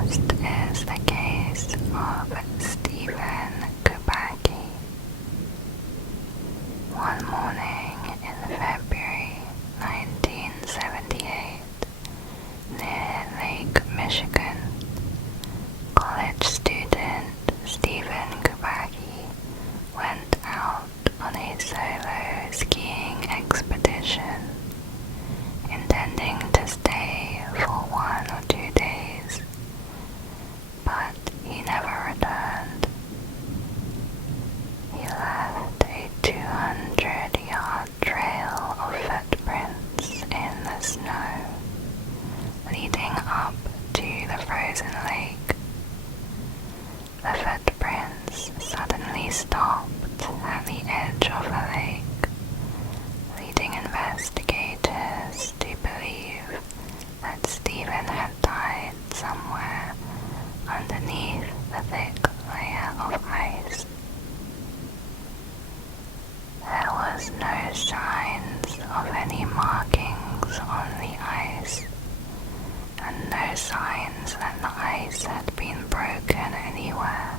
First is the case of Stephen Kubacki. One morning in February 1978, near Lake Michigan, college student Stephen Kubacki went out on a solo skiing expedition, intending to stay for 1 or 2 days, but he never returned. He left a 200-yard trail of footprints in the snow, leading up to the frozen lake. The footprints suddenly stopped at the edge of the lake, leading investigators to believe that Stephen had died somewhere underneath the thick layer of ice. There was no signs of any markings on the ice, and no signs that the ice had been broken anywhere.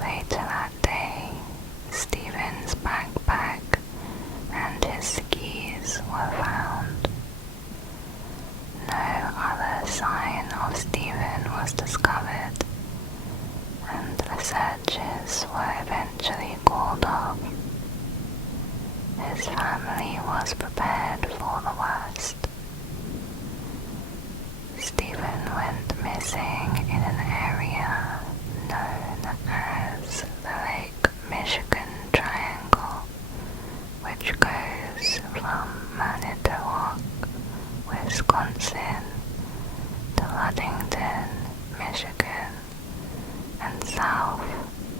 Later that day, Stephen's backpack and his skis were found. No other sign of Stephen was discovered, and the searches were eventually called off. His family was prepared for the worst. Stephen went missing in an area known as the Lake Michigan Triangle, which goes from Manitowoc, Wisconsin, to Ludington, Michigan, and south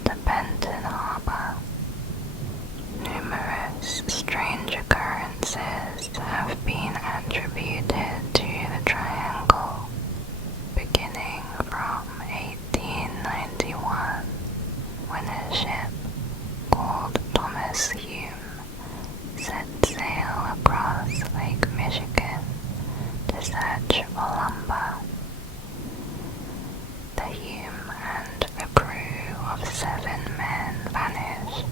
to Benton Harbor. Numerous strange occurrences have been attributed to the triangle, beginning from 1891, when a ship called Thomas Hume set sail across Lake Michigan to search for lumber. The Hume and a crew of 7 men vanished.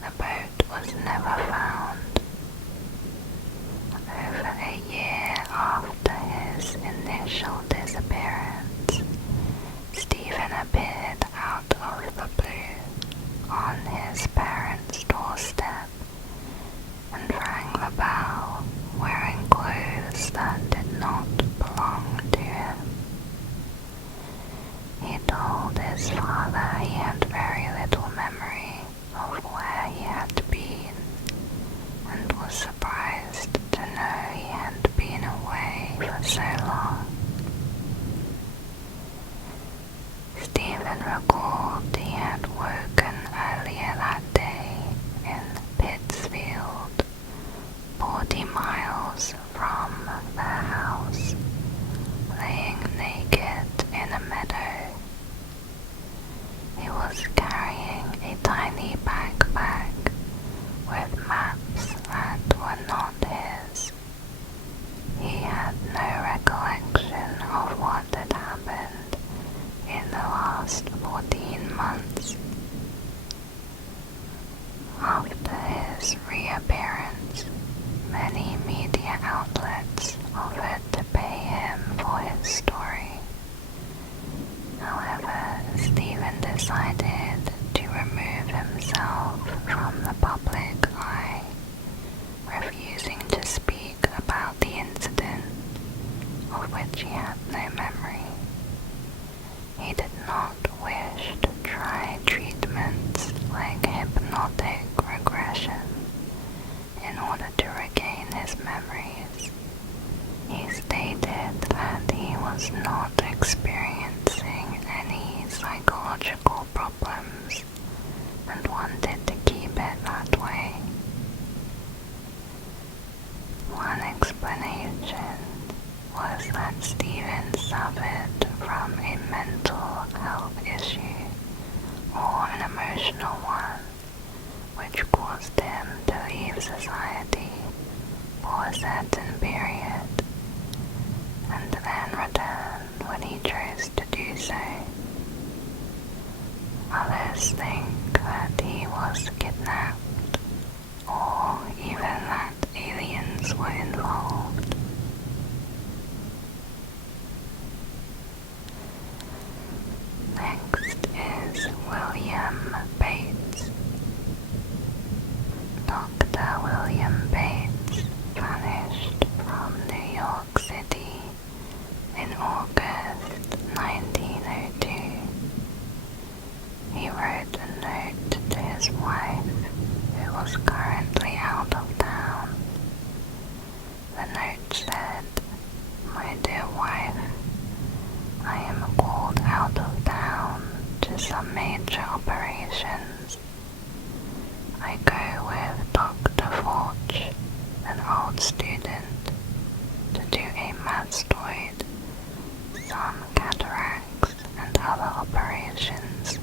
The boat was never found. Over a year after his initial disappearance, Stephen appeared out of the blue on his parents' doorstep and rang the bell, wearing clothes that did not belong to him. He told his father he had very little memory of where he had been, and was surprised to know he had been away for so long. Stephen recalled he had woken earlier that day in Pittsfield, 40 miles from their house, laying naked in a meadow. He was carrying a tiny backpack with maps that were not his. He had no recollection of what had happened in the last 14 months. After his reappearance, many media outlets offered to pay him for his story. However, Stephen decided to remove himself from the public eye, refusing to speak about the incident, of which he had no memory. He did not wish to try treatments like hypnotic regression in order to regain his memories. He stated that he was not experiencing any psychological problems and wanted to keep it that way. One explanation was that Stephen suffered from a mental health issue or an emotional one, which caused him to leave society for a certain period and then so. Others think that he was kidnapped, or even that aliens were involved. Next is William Bates. Dr. William Bates vanished from New York City in August 1902. He wrote a note to his wife, who was currently out of town. The note said, "My dear wife, I am called out of town to some major operations. I go with Dr. Forge, an old student, to do a mastoid, some cataracts, and other operations.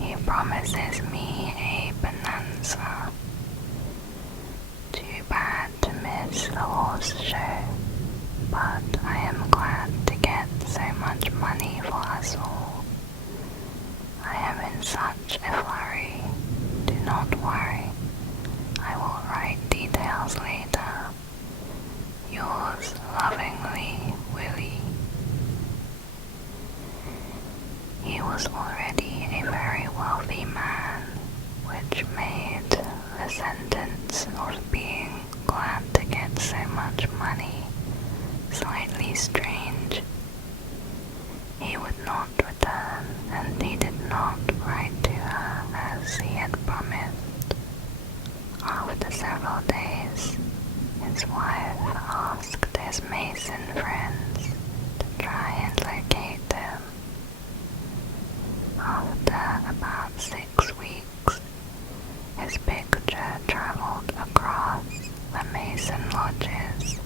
He promises me a bonanza. Too bad to miss the horse show, but I am glad to get so much money for us all. I am in such a flurry. Do not worry. I will write details later. Yours lovingly, Willie." He was already a very wealthy man, which made the sentence of being glad to get so much money slightly strange. He would not return, and he did not write to her as he had promised. After several days, his wife asked his Mason friends to try and locate him. After about 6 weeks, his picture traveled across the Mason lodges,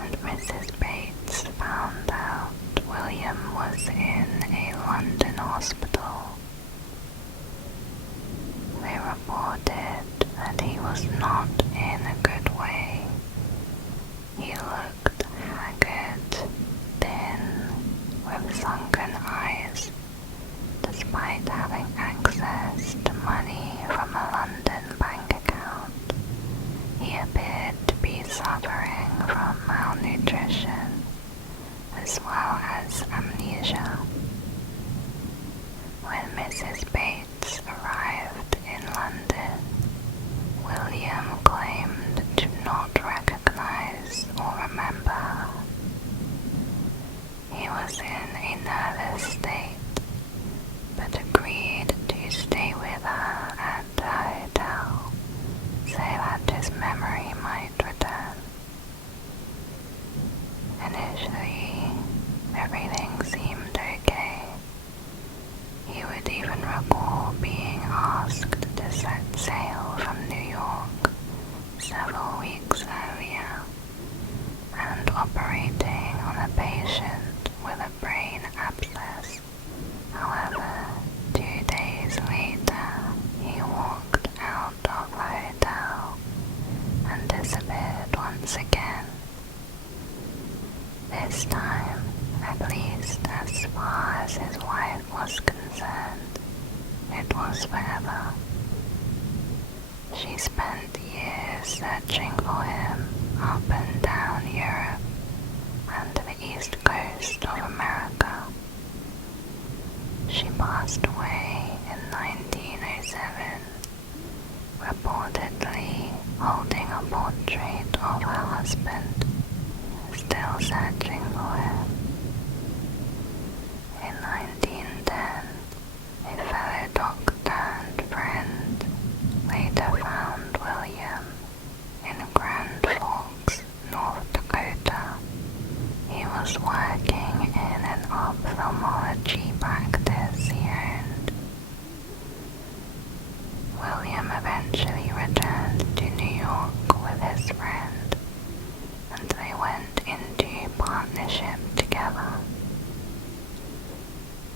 and Mrs. Bates found out William was in a London hospital. They reported that he was not in a good way. He looked haggard, thin, with sunken eyes, despite having access to money from a London bank account. He appeared to be suffering from malnutrition, as well as amnesia. When Mrs. Bates arrived in London, William claimed to not recognize or remember her. He was in a nervous state, but agreed to stay with her at the hotel so that his memory might return. Initially, everything seemed okay. He would even recall being asked to set sail from New York several weeks earlier and operating on a patient with a brain abscess. However, 2 days later, he walked out of the hotel and disappeared once again. This time, at least as far as his wife was concerned, it was forever. She spent years searching for him up and down Europe and the east coast of America. She passed away in 1907, reportedly holding a portrait of her husband, still searching for him. In 1910, a fellow doctor and friend later found William in Grand Forks, North Dakota. He was working in an ophthalmology practice he owned. William eventually returned to New York with his friend, and they went into partnership together.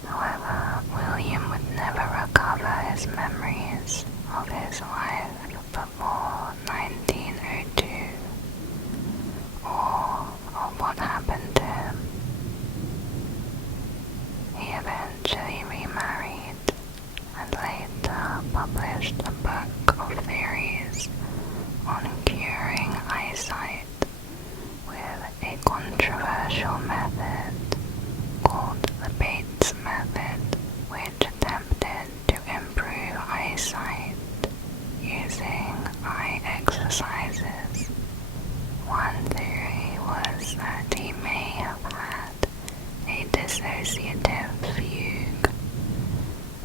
However, William would never recover his memories of his life before 1902, or of what happened to him. dissociative fugue,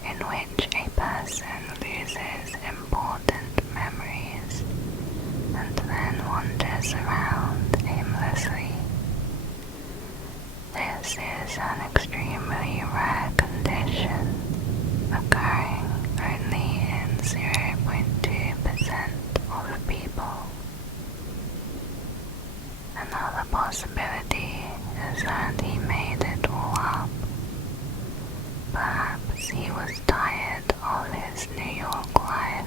in which a person loses important memories and then wanders around aimlessly. This is an extremely rare condition, occurring only in 0.2% of people. Another possibility is that he made it all up. Perhaps he was tired of his New York life,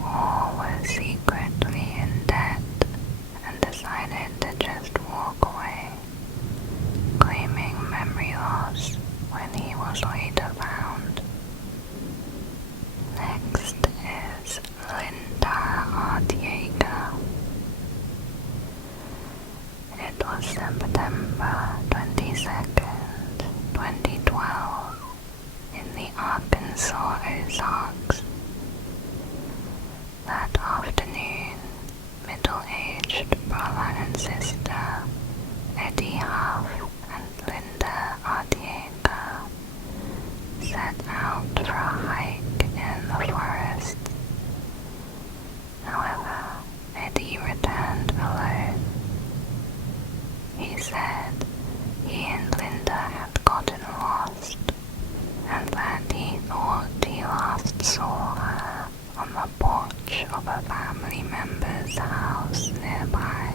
or was secretly in debt and decided to just walk away, claiming memory loss when he was later found. Next is Linda Arteaga. It was September 22nd, 2012, in the Arkansas Ozarks. That afternoon, middle-aged brother and sister Eddie Huff and Linda Arteaga set out for a hike in the forest. However, Eddie returned alone. He said he and Linda had gotten lost, and that he thought he last saw her on the porch of a family member's house nearby.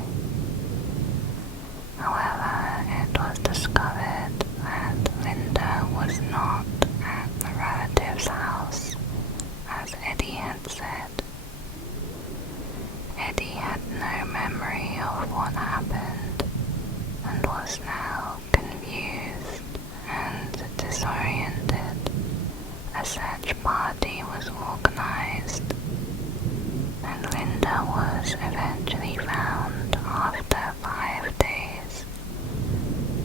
However, it was discovered that Linda was not at the relative's house, as Eddie had said. Eddie had no memory of what happened, and was now confused and disoriented. A search party was organized, and Linda was eventually found after 5 days.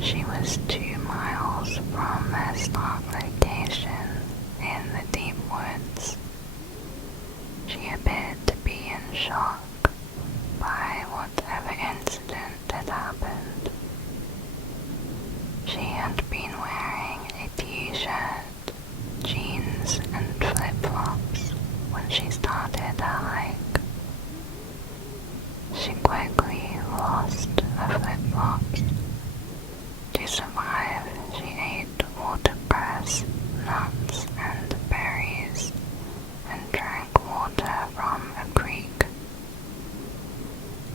She was 2 miles from their start location in the deep woods. She appeared to be in shock by whatever incident had happened. She had been wearing a t-shirt, jeans and flip-flops when she started her hike. She quickly lost her flip-flops. To survive, she ate watercress, nuts and berries, and drank water from a creek.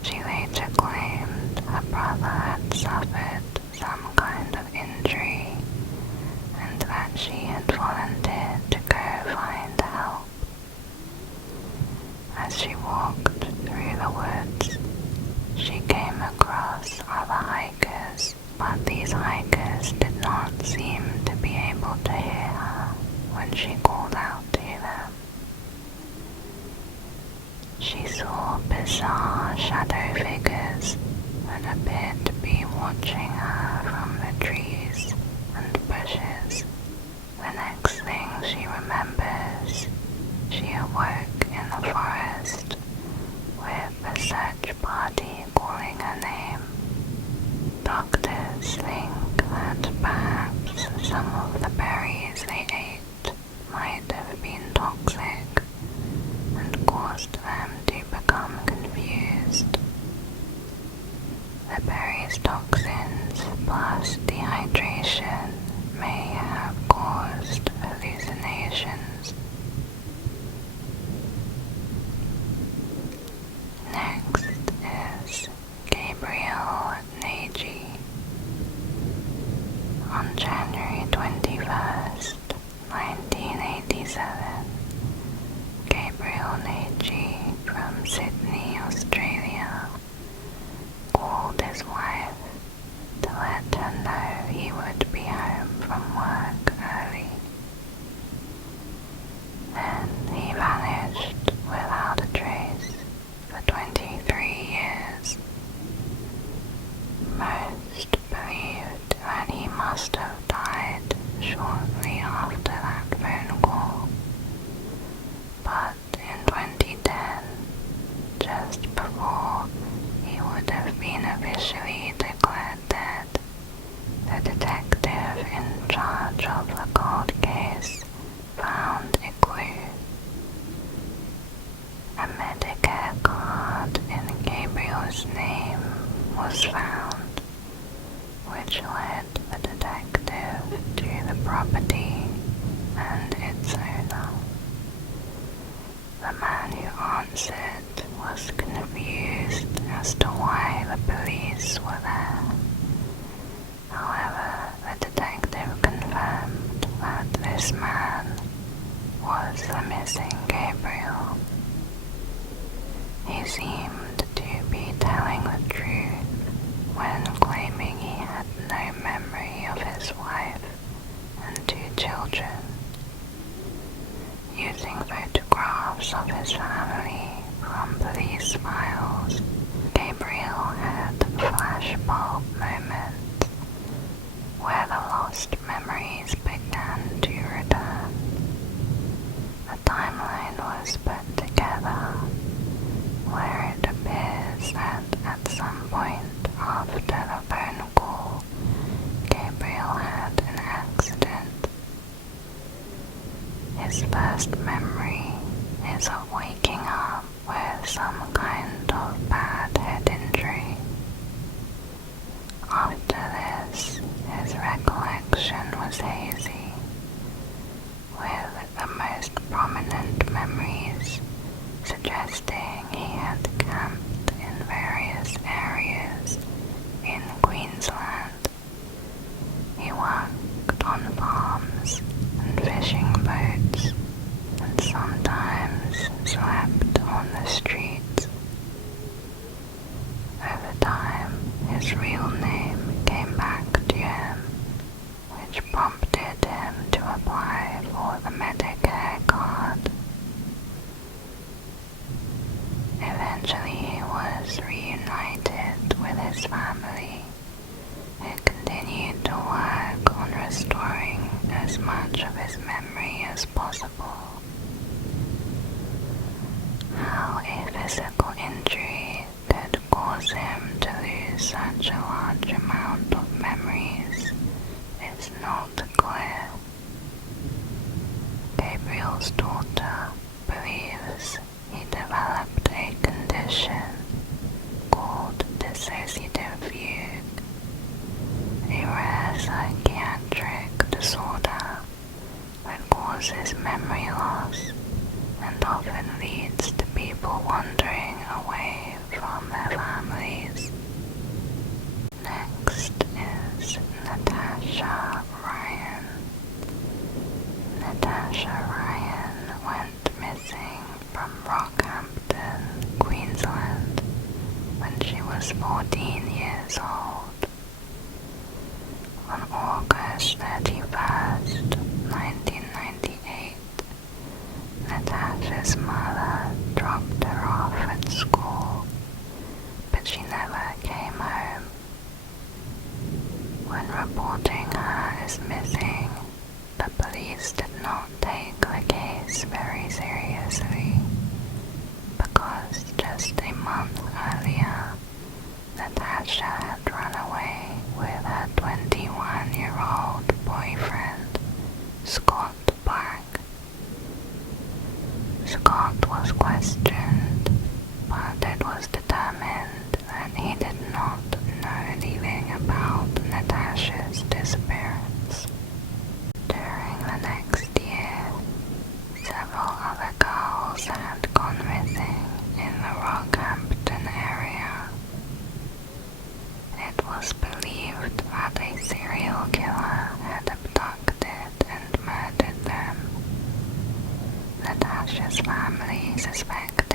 She later claimed her brother had suffered some kind of injury, and that she had volunteered to go find help. As she walked through the woods, she came across other hikers, but these hikers did not seem to be able to hear her when she called out to them. She saw bizarre shadow figures that appeared to be watching her from the trees and bushes. The next thing she remembers, she awoke in the forest with the search party calling her name. Doctors think that perhaps some of the berries they ate might have been toxic and caused them to become confused. The berries' toxins plus dehydration may have caused hallucinations. Next is Gabriel Nagy. On January 21st, 1987, Gabriel Nagy from Sydney, Australia, called his wife to let her know he would be home from work early. Then he vanished without a trace for 23 years. Most believed that he must have died shortly after that phone call. But in 2010, just before he would have been officially declared dead, the detective in seemed to be telling the truth when claiming he had no memory of his wife and 2 children. Using photographs of his family from police files, Gabriel had flashbulb moments where the lost memories began to return. A timeline was put together where it appears that at some point after the phone call, Gabriel had an accident. His first memory is of waking up with some kind of bad head injury. After this, his recollection was hazy, with the most prominent memories suggesting he had camped in various areas in Queensland. He worked on farms and fishing boats, and sometimes slept on the streets. Over time, his real name came back to him, which prompted him to apply for the Medicare card. Eventually he was reunited with his family, who continued to work on restoring as much of his memory as possible. How a physical injury could cause him to lose such a large amount of memories is not clear. Gabriel's daughter believes he developed a condition called dissociative fugue, a rare psychiatric disorder that causes memory loss and often leads to people wandering away from their families. Next is Natasha Ryan. Natasha Ryan went missing from Rockhampton, Queensland, when she was 14 years old. On August 31st, 1998, Natasha's mother dropped her off at school, but she never came home. When reporting her as missing, the police did not take the case very seriously, because just a month earlier, Natasha had run away with her 21-year-old boyfriend, Scott Black. Scott was questioned, but it was determined that he did not know anything about Natasha's disappearance. During the next year, several other girls had gone missing in the Rockhampton area. It was believed that a serial killer had abducted and murdered them. Natasha's family suspected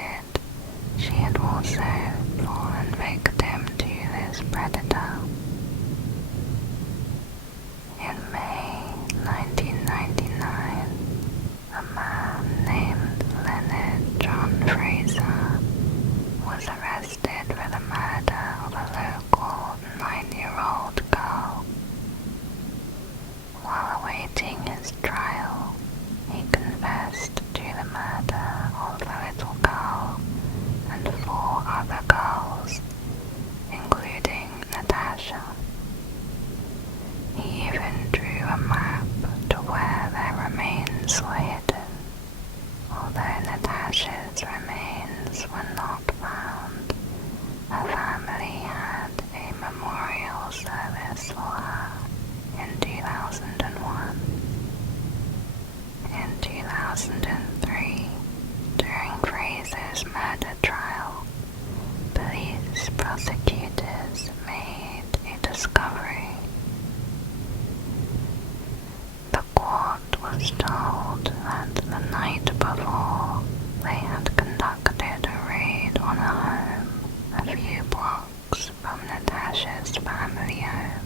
Roberts family home,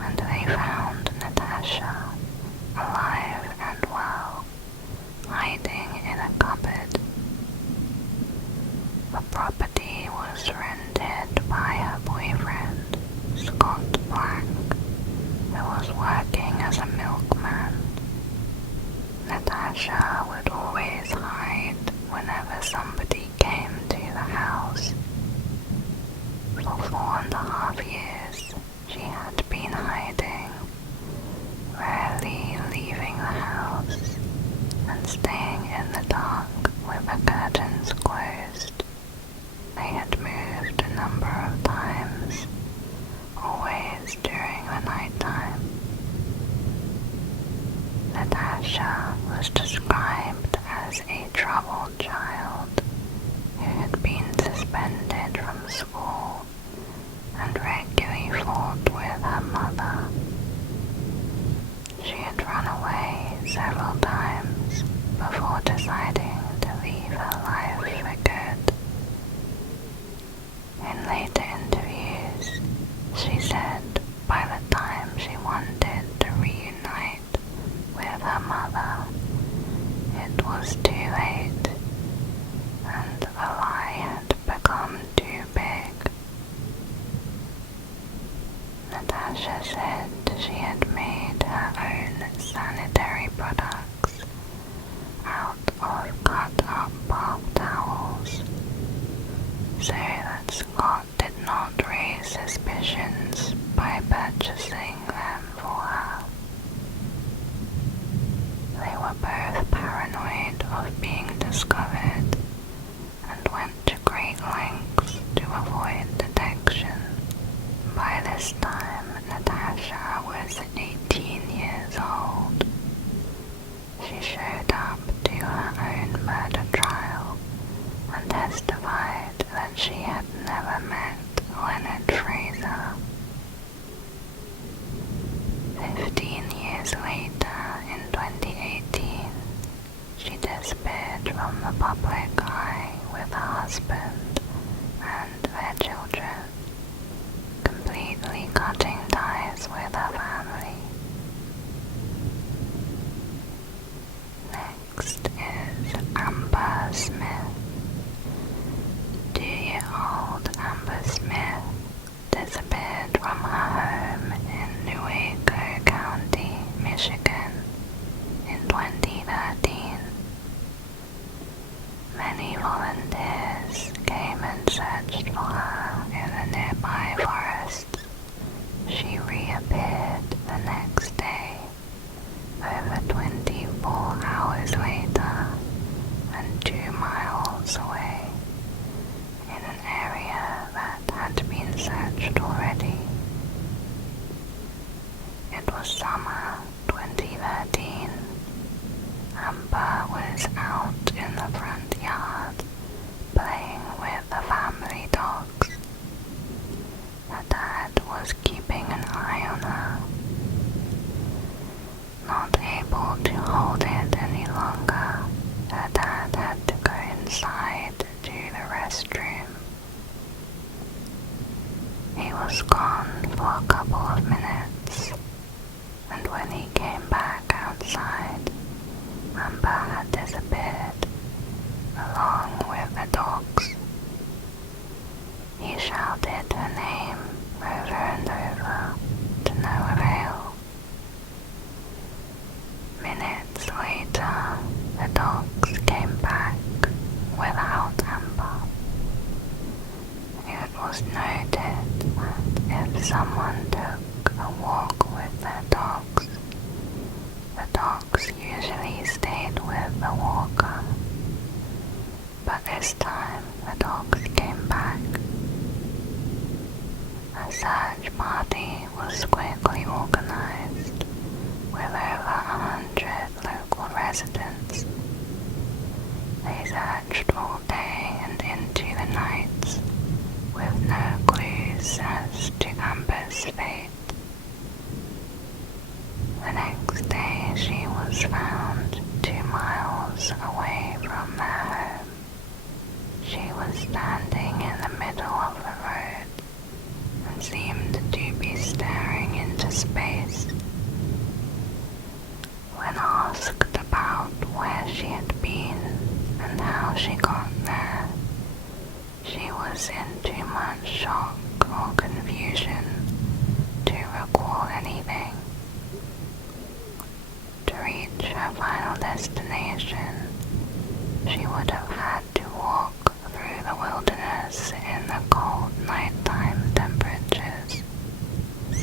and they found Natasha alive and well, hiding in a cupboard. The property was rented by her boyfriend, Scott Black, who was working as a milkman. Natasha would always hide whenever somebody came to the house. For 4.5 years, she had been hiding, rarely leaving the house, and staying in the dark with the curtains closed. They had moved a number of times, always during the night time. Natasha was described as a troubled child who had been suspended from school and regularly fought with her mother. She had run away several times before deciding to leave her life for good. In later interviews, she said by the time she wanted to reunite with her mother, it was too late, and the lie had become too big. Natasha said she had made her own sanitary products out of cut-up bath towels, so that Scott did not raise suspicions by purchasing them for her. They were both paranoid of being discovered and went to great lengths to avoid detection. By this time, Natasha was 18 years old. She showed up to her own murder trial and testified that she had never met Leonard Fraser. 15 years later, in 2018, she disappeared from the public eye with her husband and their children, completely cutting ties with her family. Next is Amber Smith. 2-year-old Amber Smith disappeared from her home in Newaygo County, Michigan in 2013. Many volunteers came and searched for her in the nearby forests. She reappeared the next day, over 24 hours later, and 2 miles away, in an area that had been searched already. It was summer 2013. Amber was out in the front yard, playing with the family dogs. Her dad was keeping an eye on her. Not able to hold it any longer, her dad had to go inside to the restroom. He was gone for a couple of minutes, and when he came back outside, Amber had disappeared, along with the dogs. He shouted her name over and over, to no avail. Minutes later, the dogs came back without Amber. It was noted that if someone took a walk with their dogs, the dogs usually stayed with the walker. But this time, the dogs came back. A search party was quickly organized, with over 100 local residents. They searched all day and into the nights, with no clues as to Amber's fate. The next day she was found 2 miles away from their home. She was standing in the middle of the road and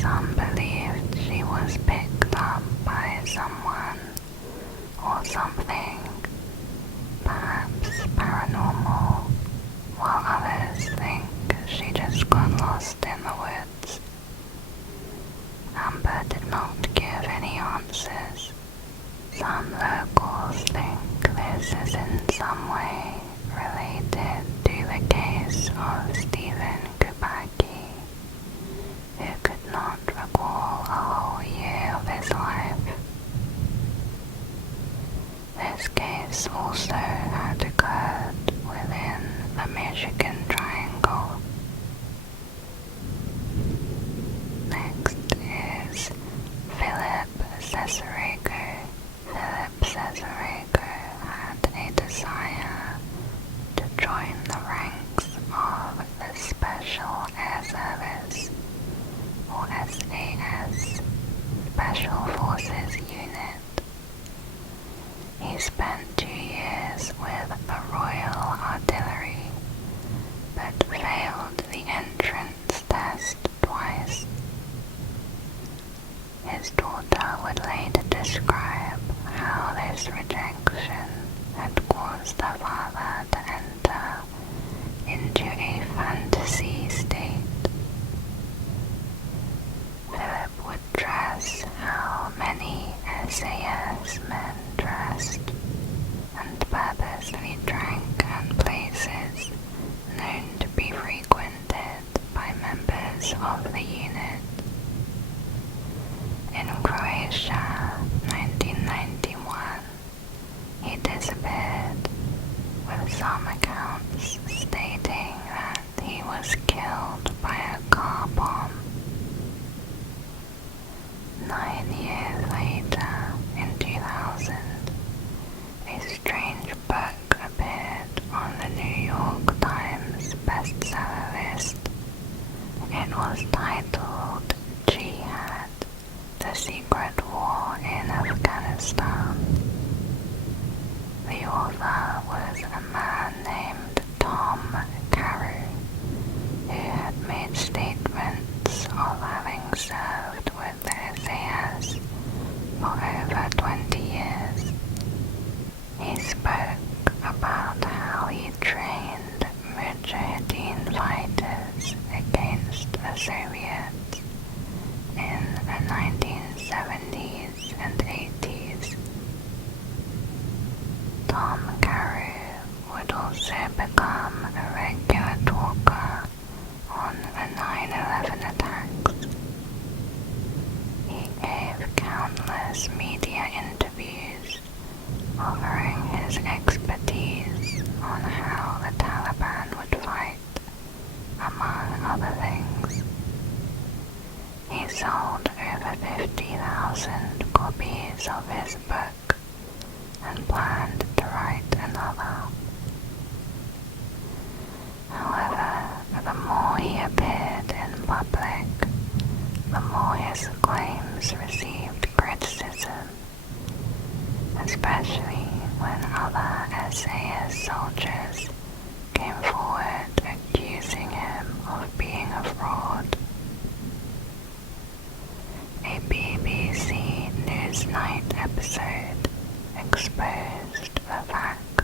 Some believed she was picked up by someone or something, perhaps paranormal, while others think she just got lost in the woods. Amber did not give any answers. Some locals think this is in some way related to the case of Stephen Kubacki, who could not recall a whole year of his life. This case also had occurred within the Michigan Triangle. Next is Philip Sessarago. Philip Sessarago had a desire to join the ranks of the Special Air Service, or SAS, Special Forces Unit. He spent 2 years with the Royal Artillery, but failed the entrance test twice. His daughter would later describe how this rejection had caused her father to enter into a fantasy state. Philip would dress how many SAS men dressed, and purposely drank at places known to be frequented by members of the unit. In Croatia, 1991, he disappeared, with some accounts stating that he was killed by a car bomb. 9 years later, in 2000, a strange book appeared on the New York Times bestseller list. It was titled Jihad, The Secret War in Afghanistan. The author was a man named Tom Carew, who had made statements of having served with the SAS for over 20 years. He spoke about how he trained Mujahideen fighters against the Soviets in the 1970s and 80s. Tom Carew would also become a regular talker on the 9/11 attacks. He gave countless media interviews offering his expertise on how the Taliban would fight, among other things. He sold over 50,000 copies of his book and planned to write another. However, the more he appeared in public, the more his claims received criticism, especially when other SAS soldiers came forward accusing him of being a fraud. A BBC Newsnight episode exposed the fact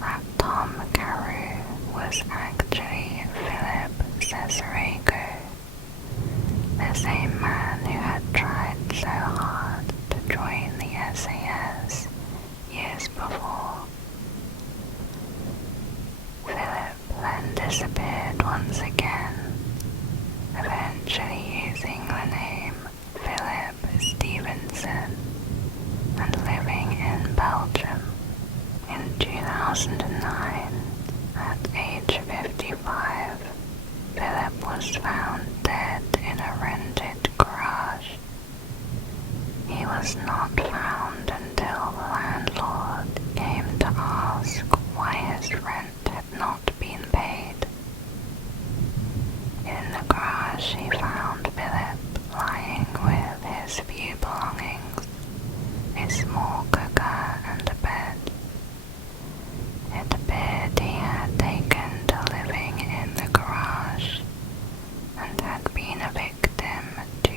that Tom Carew was actually Philip Sessarago, the same man who had tried so hard to join the SAS years before. Philip then disappeared once again, eventually using the name Philip Stevenson and living in Belgium. In 2009, at age 55, Philip was found dead in a rented garage. He was not found until the landlord came to ask why his rent had not been paid. In the garage he found Philip lying with his few belongings, a small cooker and a bed. It appeared he had taken to living in the garage and had been a victim to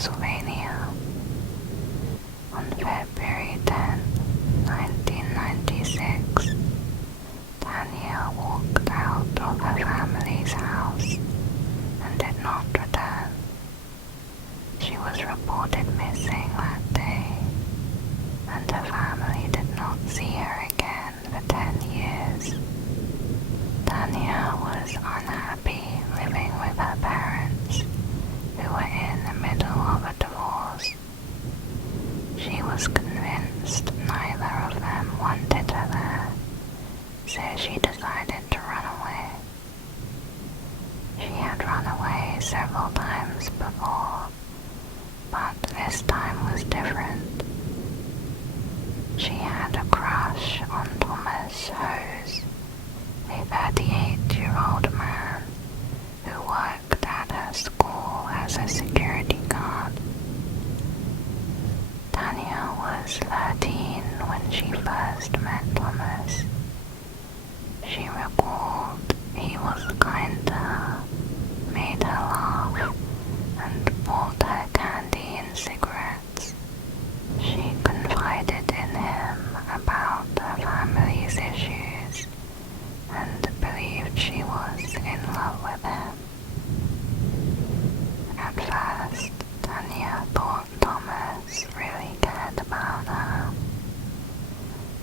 Pennsylvania. On February 10, 1996, Tanya walked out of her family's house and did not return. She was reported missing that day, and her family did not see her again for 10 years. Tanya was unhappy living with her parents, who were in the middle of a divorce. She was convinced neither of them wanted her there, so she decided to run away. She had run away several times before, but this time was different. She had a crush on Thomas Hose, a 38-year-old man who worked at her school as a security guard. Tanya was 13 when she first met Thomas. She recalled he was kind to her, made her laugh, and bought her candy and cigarettes. She confided in him about her family's issues and believed she was in love with him. At first, Tanya thought Thomas really cared about her.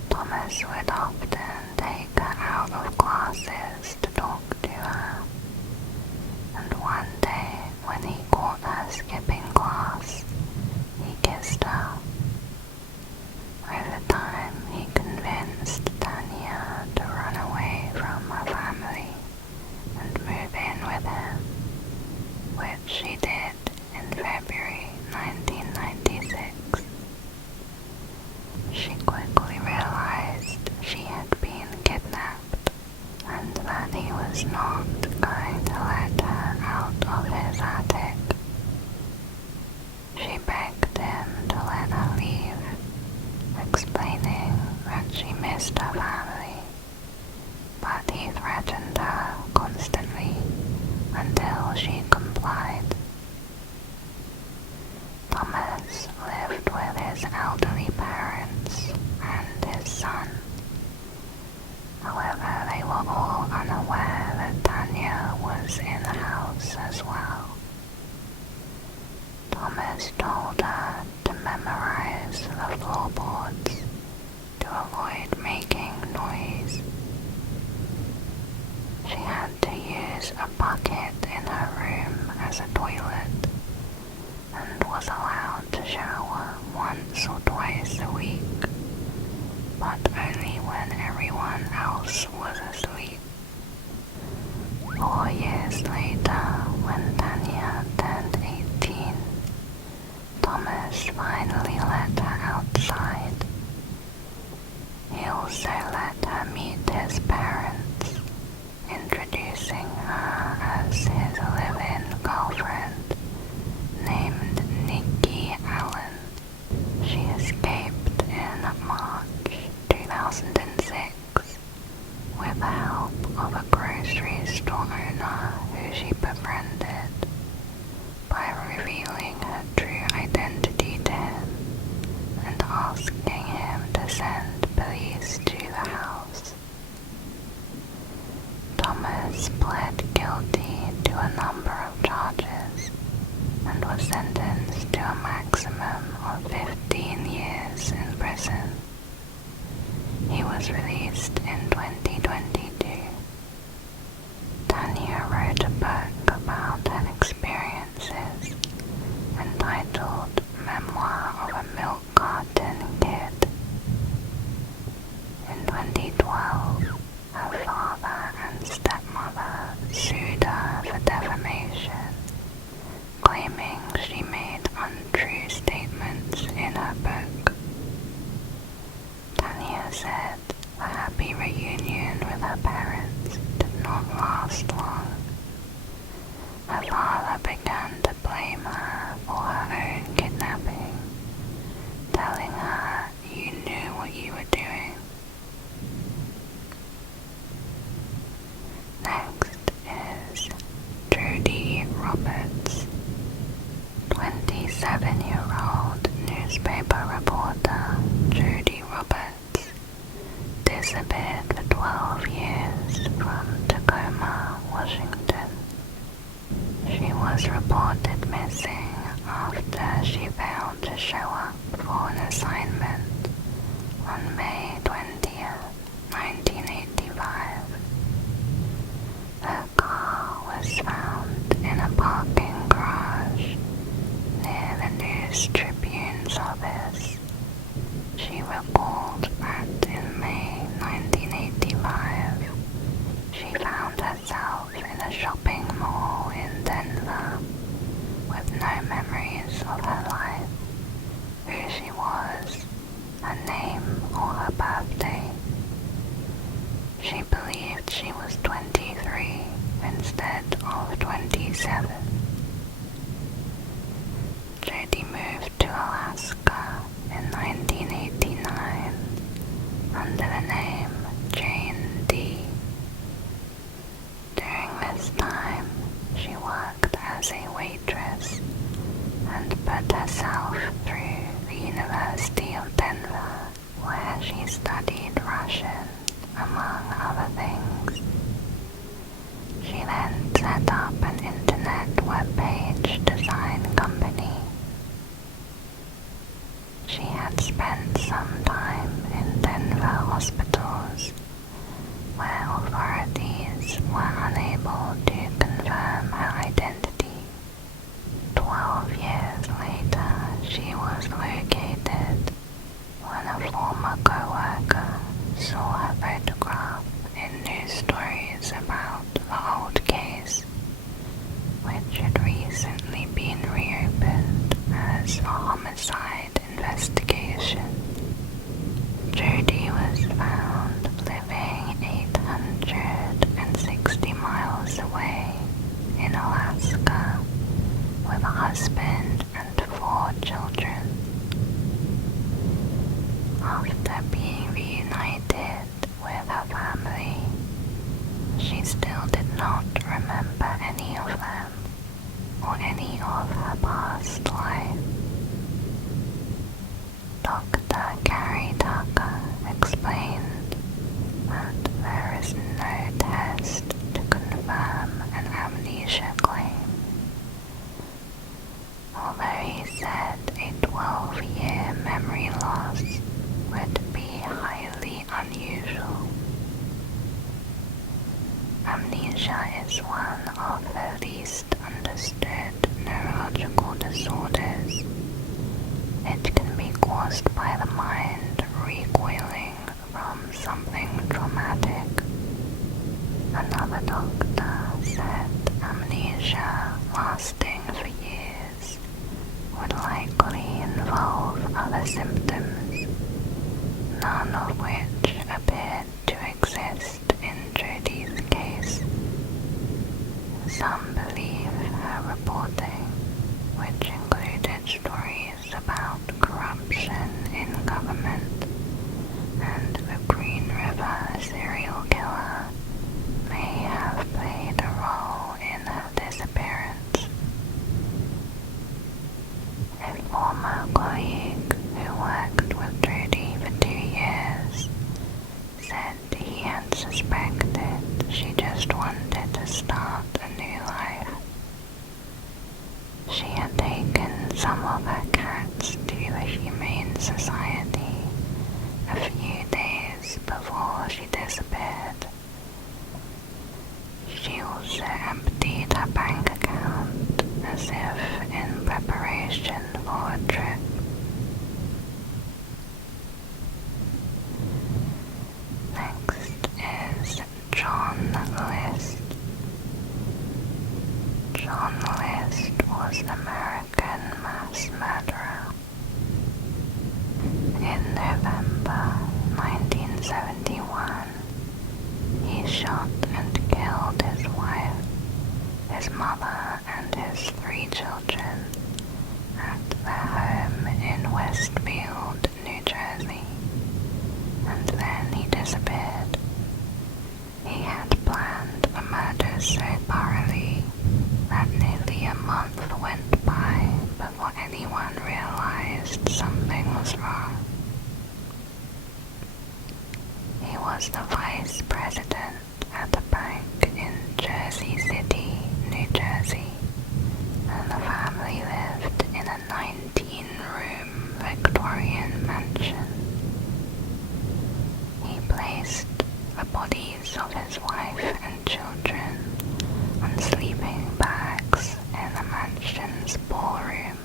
Thomas would often take her out of classes to talk to her, and one day when he caught her skipping class, he kissed her. Over time, he convinced Tanya to run away from her family and move in with him, which she did in February 1996. She quickly realized she had been kidnapped and that he was not going to let her out of his attic. She begged him to let her leave, explaining that she missed her family, but he threatened her constantly until she complied. Thomas lived with his elderly parents and his son. However, they were all unaware that Tanya was in the house as well. Thomas told her to memorize the floorboards to avoid making noise. She had to use a bucket in her room as a toilet and was allowed to shower once or twice a week, but only when everyone else was asleep. 4 years later, when Tanya turned 18, Thomas finally let her outside. He also let her meet his parents, introducing her as his live-in girlfriend named Nikki Allen. She escaped in March 2006 with the help of a grocery store owner who she befriended by revealing her true identity to him and asking him to send police to the house. Thomas pled guilty to a number of charges and was sentenced to a maximum of 15 years in prison. He was released in 2022. Tanya wrote a book about her experiences entitled Memoir of a Milk Carton Kid. In 2012, her father and stepmother sued her for defamation, claiming she made untrue statements in her book. Tanya said a happy reunion with her parents did not last long. Her father began to blame her for her own kidnapping, telling her, "You knew what you were doing." Next is Jody Roberts, 26 27-year-old newspaper reporter Jody Roberts disappeared for 12 years from Tacoma, Washington. She was reported missing after she failed to show up for an assignment on May 20th, 1985. Her car was found in a parking garage near the News Tribune's office. She recalled that in May 1985, she found herself in a shopping mall in Denver with no memories of her life, who she was, her name or her birthday. She believed she was 23 instead of 27. Jody moved to Alaska in 1989 under the name Jane D. During this time, she worked as a waitress and put herself through the University of Denver, where she studied Russian, among other things. She then set up an internet webpage design company. She had spent some time in Denver hospitals, where authorities were unable to confirm her identity. 12 years later, she was located when a former co-worker saw her photograph in news stories about the old case, which had recently been reopened as a homicide investigation. Jody was found living 860 miles away in Alaska with a husband and 4 children. After being reunited with her family, she still did not remember any of them or any of her past life. Dr. Gary Tucker explained that there is no test to confirm an amnesia claim. Although he said a 12-year memory loss would be highly unusual. Amnesia is one of the least understood neurological disorders. It can be caused by the mind recoiling from something traumatic. Another doctor said amnesia lasting for years would likely involve other symptoms, none of which appeared to exist in Jody's case. Some believe her reporting, which included stories about corruption in government and the Green River serial killer, may have played a role in her disappearance. A former colleague who worked with Jody for 2 years said he had suspected she just wanted to start a new life. She had taken some of her cats to the Humane Society a few days before she disappeared. She also emptied her bank account as if in preparation for a trip. was wrong. He was the vice president at a bank in Jersey City, New Jersey, and the family lived in a 19-room Victorian mansion. He placed the bodies of his wife and children on sleeping bags in the mansion's ballroom,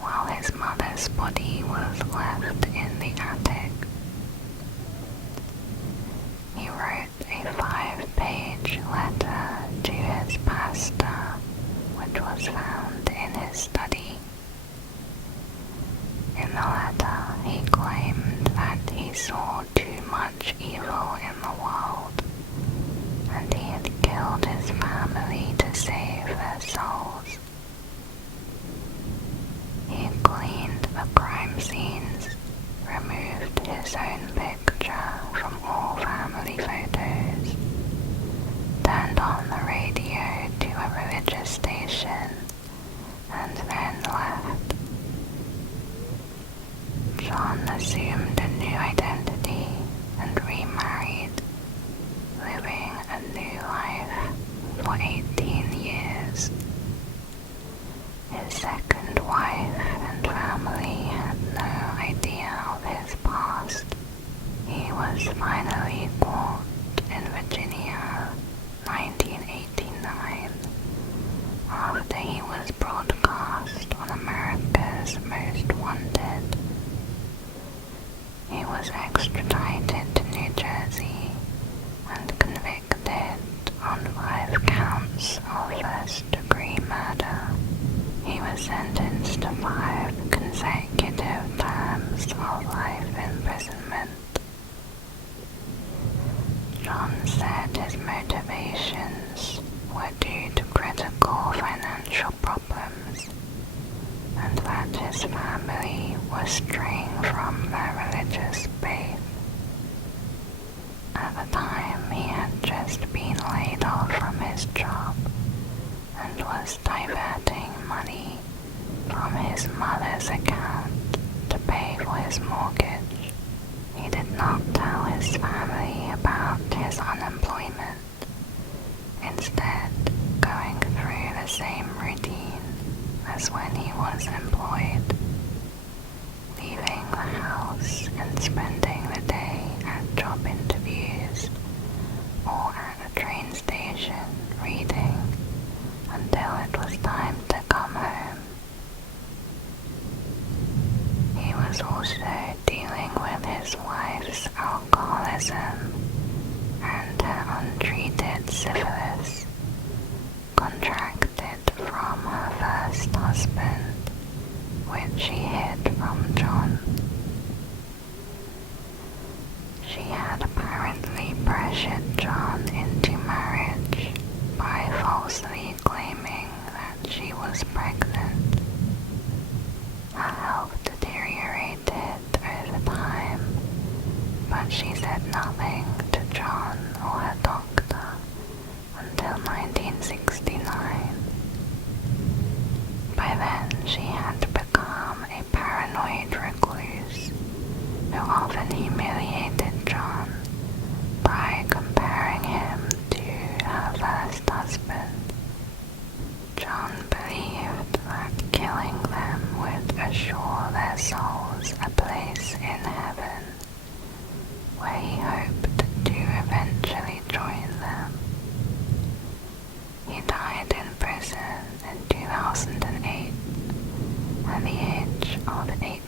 while his mother's body was left in the attic. He wrote a 5-page letter to his pastor, which was found in his study. In the letter, he claimed that he saw too much evil in the world, and he had killed his family to save their souls. He cleaned the crime scenes, removed his own picture from all family photos, turned on the radio to a religious station, and then left. John assumed a new identity and remarried, living a new life for 18 years. His second wife and family had no idea of his past. He was finally caught in Virginia, 1989, after he was broadcast on America's Most Wanted. He was extradited to New Jersey and convicted on 5 counts of first-degree murder. He was sentenced to 5 consecutive terms of life imprisonment. John said his motivations were due to critical financial problems, and that his family was straying from their religious faith. At the time, he had just been laid off from his job and was diverting money from his mother's account to pay for his mortgage. He did not tell his family about his unemployment, instead going through the same routine as when he was employed, leaving the house and spending the day at job interviews or at a train station reading until it was time to come home. He was also dealing with his wife's alcoholism and her untreated syphilis, contracted from her first husband, which she hid from John. She had apparently pressured John into marriage by falsely claiming that she was pregnant. Her health deteriorated over time, but she said nothing to John or her doctor until 1969. By then, she had become a paranoid recluse who often humiliated John by comparing him to her first husband. John believed that killing them would assure their souls a place in heaven, where he hoped to eventually join them. He died in prison in 2008 at the age of 86.